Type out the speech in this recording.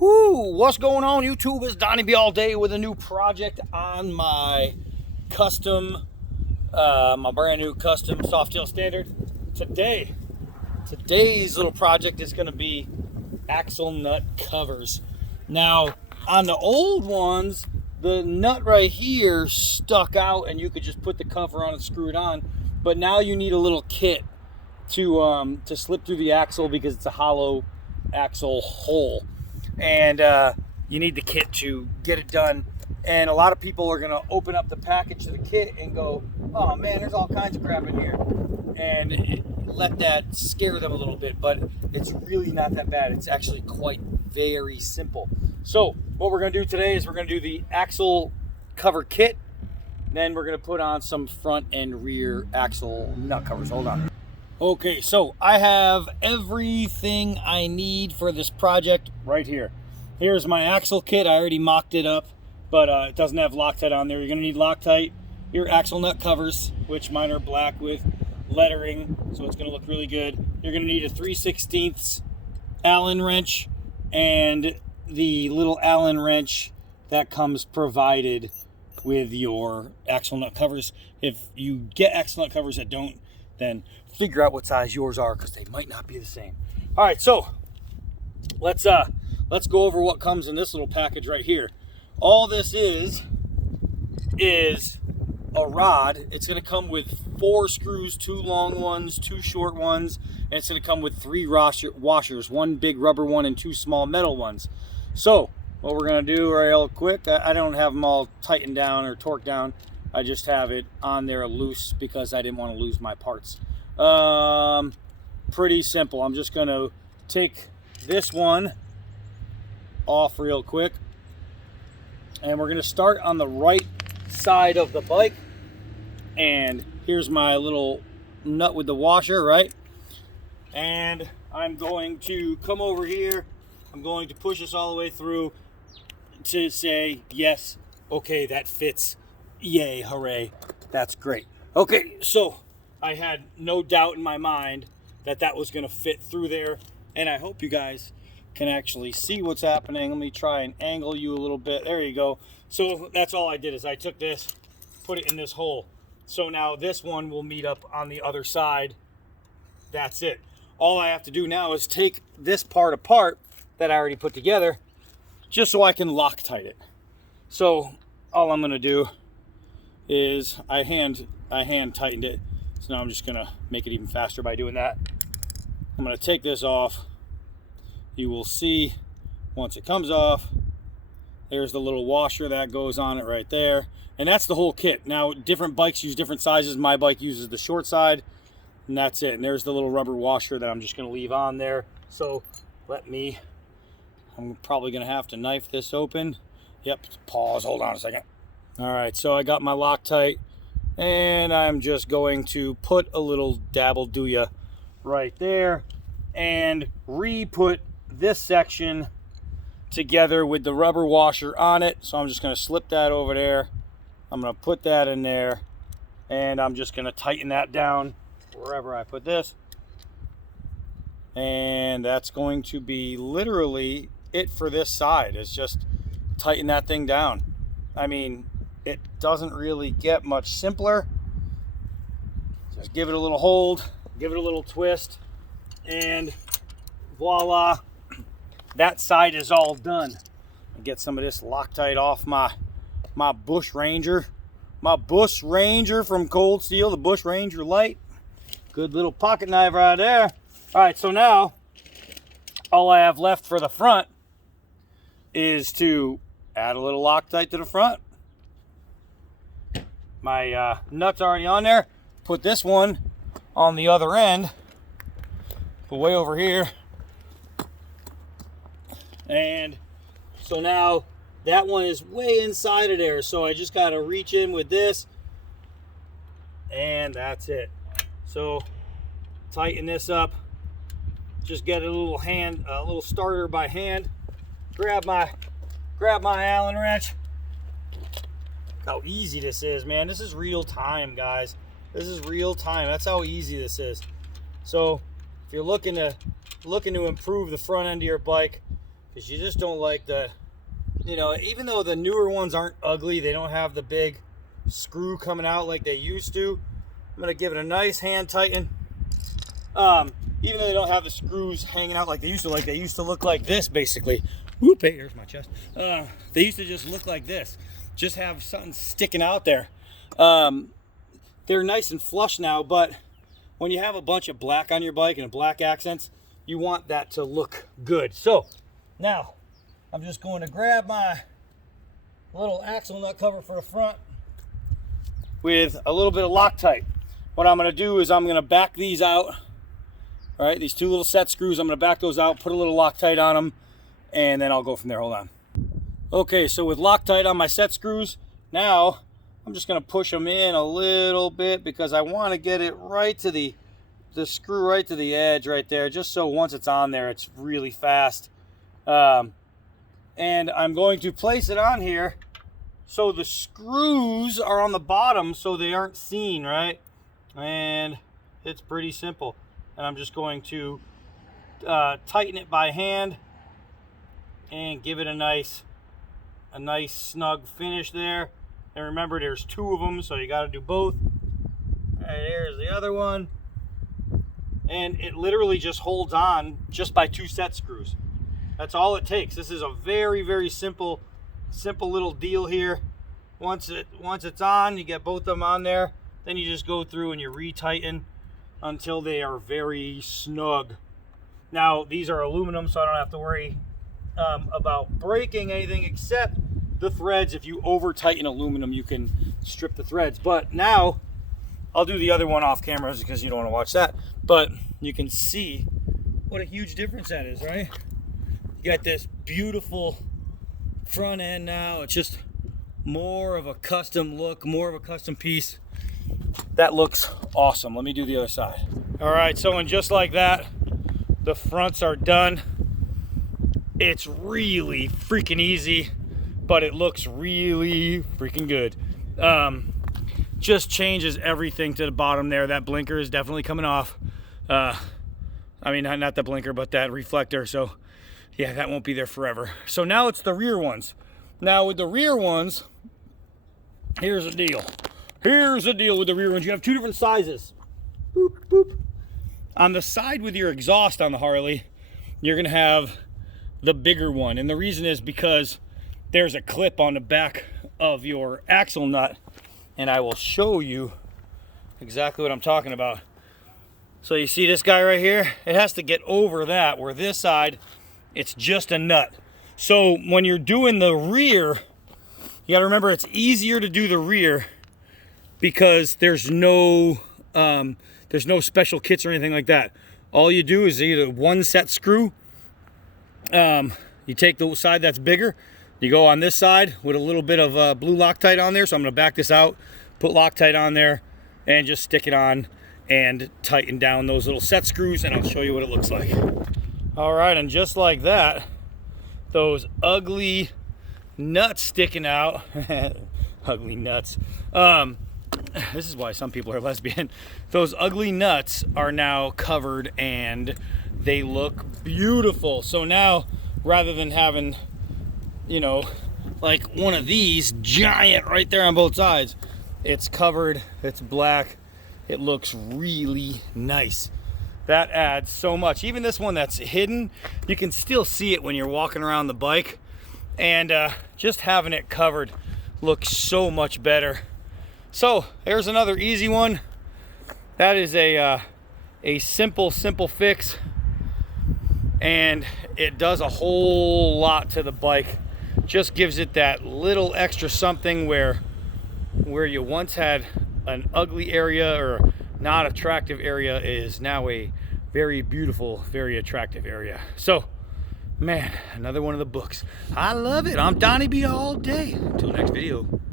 Whoo, what's going on, YouTube? It's Donnie B all day with a new project on my custom, my brand new custom Softail Standard. Today's little project is going to be axle nut covers. Now, on the old ones, the nut right here stuck out and you could just put the cover on and screw it on. But now you need a little kit to slip through the axle because it's a hollow axle hole. And you need the kit to get it done. And a lot of people are going to open up the package of the kit and go, oh man, there's all kinds of crap in here. And let that scare them a little bit, but it's really not that bad. It's actually quite very simple. So what we're going to do today is we're going to do the axle cover kit. Then we're going to put on some front and rear axle nut covers. Hold on. Okay, so I have everything I need for this project right here. Here's my axle kit. I already mocked it up, but it doesn't have Loctite on there. You're gonna need Loctite, your axle nut covers, which mine are black with lettering, so it's gonna look really good. You're gonna need a 3/16 Allen wrench and the little Allen wrench that comes provided with your axle nut covers. If you get axle nut covers that don't, then figure out what size yours are because they might not be the same. All right, so let's go over what comes in this little package right here. All this is a rod. It's going to come with 4 screws, 2 long ones, 2 short ones, and it's going to come with 3 washers, 1 big rubber one and 2 small metal ones. So what we're going to do real quick, I don't have them all tightened down or torqued down. I just have it on there loose because I didn't want to lose my parts. Pretty simple. I'm just going to take this one off real quick. And we're going to start on the right side of the bike. And here's my little nut with the washer, right? And I'm going to come over here. I'm going to push this all the way through to say, yes, okay, that fits. Yay, hooray, that's great. Okay, so I had no doubt in my mind that that was going to fit through there, and I hope you guys can actually see what's happening. Let me try and angle you a little bit. There you go. So that's all I did is I took this, put it in this hole. So now this one will meet up on the other side. That's it. All I have to do now is take this part apart that I already put together just so I can Loctite it. So all I'm going to do is I hand tightened it. So now I'm just gonna make it even faster by doing that. I'm gonna take this off. You will see once it comes off, there's the little washer that goes on it right there. And that's the whole kit. Now different bikes use different sizes. My bike uses the short side and that's it. And there's the little rubber washer that I'm just gonna leave on there. So I'm probably gonna have to knife this open. Yep, pause, hold on a second. All right, so I got my Loctite and I'm just going to put a little dabble do ya right there and re-put this section together with the rubber washer on it. So I'm just going to slip that over there. I'm going to put that in there and I'm just going to tighten that down wherever I put this. And that's going to be literally it for this side. It's just tighten that thing down. I mean, it doesn't really get much simpler. Just give it a little hold, give it a little twist, and voila, that side is all done. I'll get some of this Loctite off my Bush Ranger. My Bush Ranger from Cold Steel, the Bush Ranger Light. Good little pocket knife right there. All right, so now all I have left for the front is to add a little Loctite to the front. My nut's already on there. Put this one on the other end, put way over here. And so now that one is way inside of there. So I just got to reach in with this and that's it. So tighten this up. Just get a little starter by hand. Grab my Allen wrench. How easy this is, man. This is real time, guys. This is real time. That's how easy this is. So if you're looking to improve the front end of your bike, because you just don't like the, you know, even though the newer ones aren't ugly, they don't have the big screw coming out like they used to. I'm gonna give it a nice hand tighten. Even though they don't have the screws hanging out like they used to look like this basically. Whoop, hey, here's my chest. They used to just look like this, just have something sticking out there. They're nice and flush now, but when you have a bunch of black on your bike and black accents, you want that to look good. So now I'm just going to grab my little axle nut cover for the front with a little bit of Loctite. What I'm going to do is I'm going to back these out. All right, these two little set screws, I'm going to back those out, put a little Loctite on them, and then I'll go from there. Hold on. Okay, so with Loctite on my set screws, now I'm just going to push them in a little bit because I want to get it right to the screw right to the edge right there, just so once it's on there, it's really fast. And I'm going to place it on here so the screws are on the bottom so they aren't seen, right? And it's pretty simple. And I'm just going to tighten it by hand and give it a nice snug finish there. And remember, there's two of them, so you got to do both. All right, here's the other one. And it literally just holds on just by two set screws. That's all it takes. This is a very, very simple little deal here. Once it's on, you get both of them on there. Then you just go through and you retighten until they are very snug. Now, these are aluminum, so I don't have to worry about breaking anything except the threads. If you over tighten aluminum, you can strip the threads. But now I'll do the other one off camera because you don't want to watch that, but you can see what a huge difference that is, right? You got this beautiful front end now. It's just more of a custom look, more of a custom piece. That looks awesome. Let me do the other side. All right, so and just like that, the fronts are done. It's really freaking easy, but it looks really freaking good. Just changes everything to the bottom there. That blinker is definitely coming off. I mean, not the blinker, but that reflector. So yeah, that won't be there forever. So now it's the rear ones. Now with the rear ones, here's the deal. Here's the deal with the rear ones. You have two different sizes. Boop, boop. On the side with your exhaust on the Harley, you're gonna have the bigger one. And the reason is because there's a clip on the back of your axle nut, and I will show you exactly what I'm talking about. So you see this guy right here? It has to get over that, where this side, it's just a nut. So when you're doing the rear, you gotta remember it's easier to do the rear because there's no special kits or anything like that. All you do is either one set screw. You take the side that's bigger, you go on this side with a little bit of blue Loctite on there. So I'm gonna back this out, put Loctite on there, and just stick it on and tighten down those little set screws, and I'll show you what it looks like. All right, and just like that, those ugly nuts sticking out. Ugly nuts. This is why some people are lesbian. Those ugly nuts are now covered and they look beautiful. So now, rather than having, you know, like one of these giant right there on both sides, it's covered, it's black, it looks really nice. That adds so much. Even this one that's hidden, you can still see it when you're walking around the bike, and just having it covered looks so much better. So there's another easy one. That is a simple fix, and it does a whole lot to the bike. Just gives it that little extra something where you once had an ugly area or not attractive area is now a very beautiful, very attractive area. So, man, another one of the books. I love it. I'm Donnie B all day. Until next video.